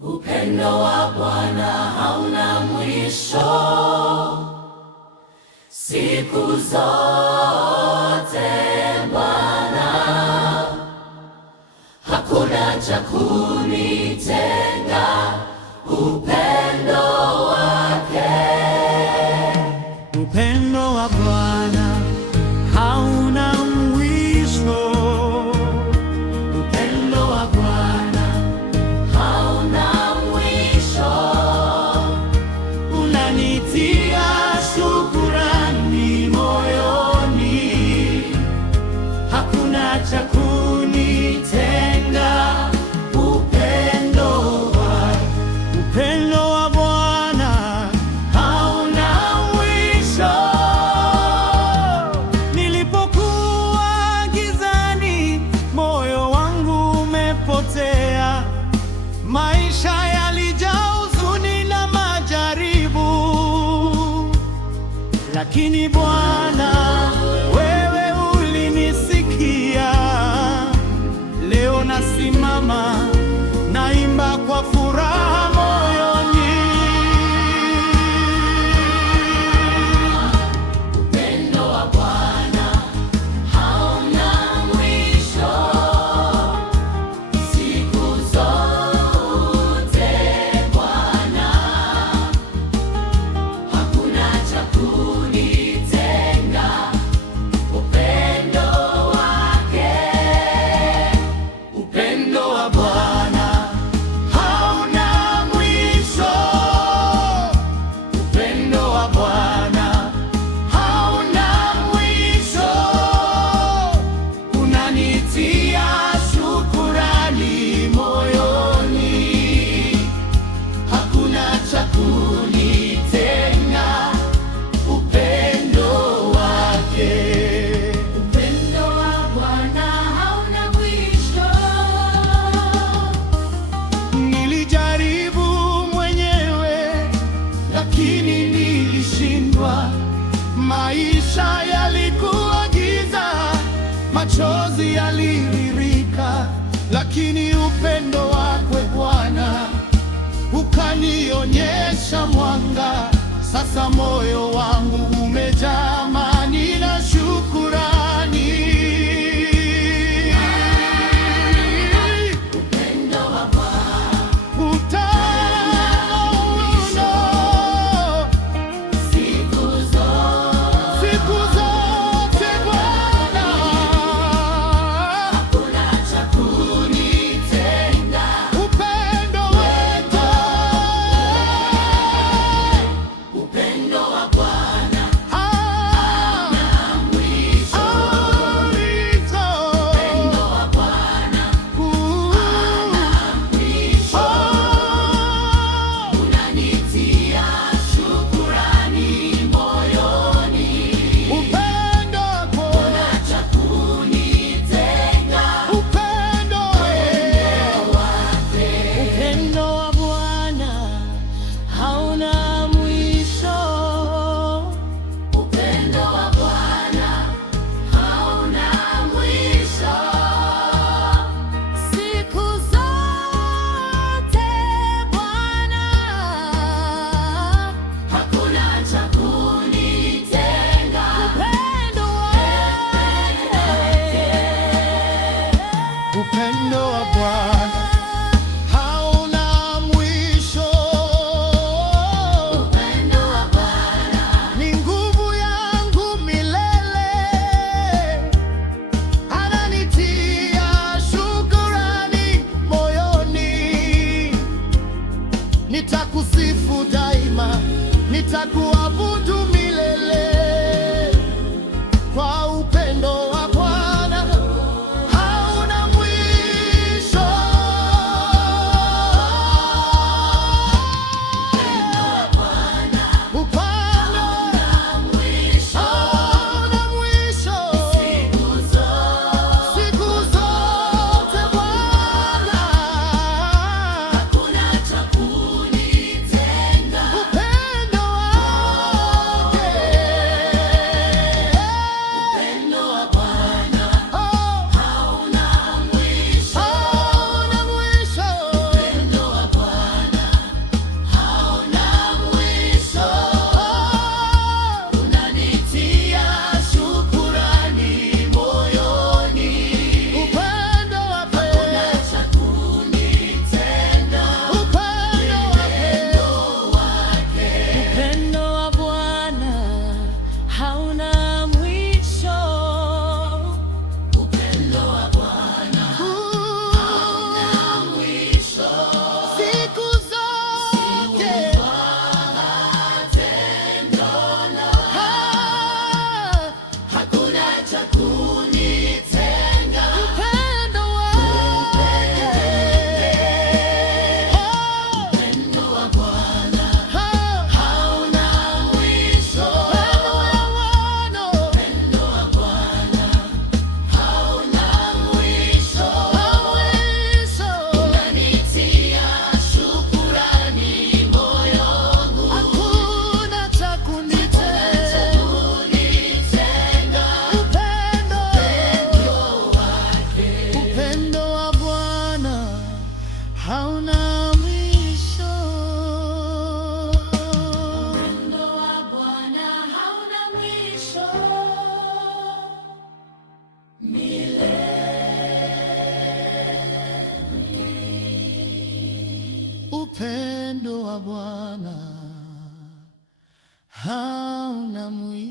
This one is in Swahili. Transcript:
Upendo wa Bwana hauna mwisho, siku zote Bwana, hakuna cha kunitenga upendo wake. Upendo wa Bwana hauna mwisho. Upendo wa Bwana hauna mwisho, unanitia shukrani moyoni, hakuna cha kunitenga upendo wa Bwana hauna mwisho. Nilipokuwa gizani, moyo wangu umepotea, maisha yalijaa huzuni na majaribu, lakini Bwana, wewe ulinisikia. Leo nasimama, naimba kwa furaha moyoni. upendo wa Bwana hauna mwisho, siku zote Bwana, hakuna cha kunitenga upendo wake. Upendo wa Bwana hauna mwisho, upendo wa Bwana hauna mwisho, unanitia shukrani moyoni, hakuna cha kunitenga upendo wake. Upendo wa Bwana hauna mwisho. Nilijaribu mwenyewe lakini nilishindwa. Maisha yalikuwa giza, machozi yaliririka, lakini upendo wako Bwana ukanionyesha mwanga. Sasa moyo wangu umejaa amani na shukurani. Upendo wa Bwana Utaona siku zote, siku zote Bwana, hakuna cha kunitenga upendo wetu, upendo wa Bwana hauna mwisho. mwisho. Upendo wa Bwana mwisho, unanitia shukrani moyoni, Upendo wako, cha kunitenga upendo wake. upendo wa Bwana hauna mwisho. Upendo wa Bwana hauna mwisho, siku zote Bwana, hakuna cha kunitenga Upendo Upendo wa Bwana hauna mwisho. upendo wa Bwana Ni nguvu yangu milele, ananitia shukrani moyoni. Nitakusifu daima, nitakuabudu milele, kwa upendo wa Bwana hauna mwisho. Upendo mwisho, hauna mwisho. siku zote Siku zote Bwana, hakuna cha kunitenga upendo wako upendo wa Bwana hauna mwisho.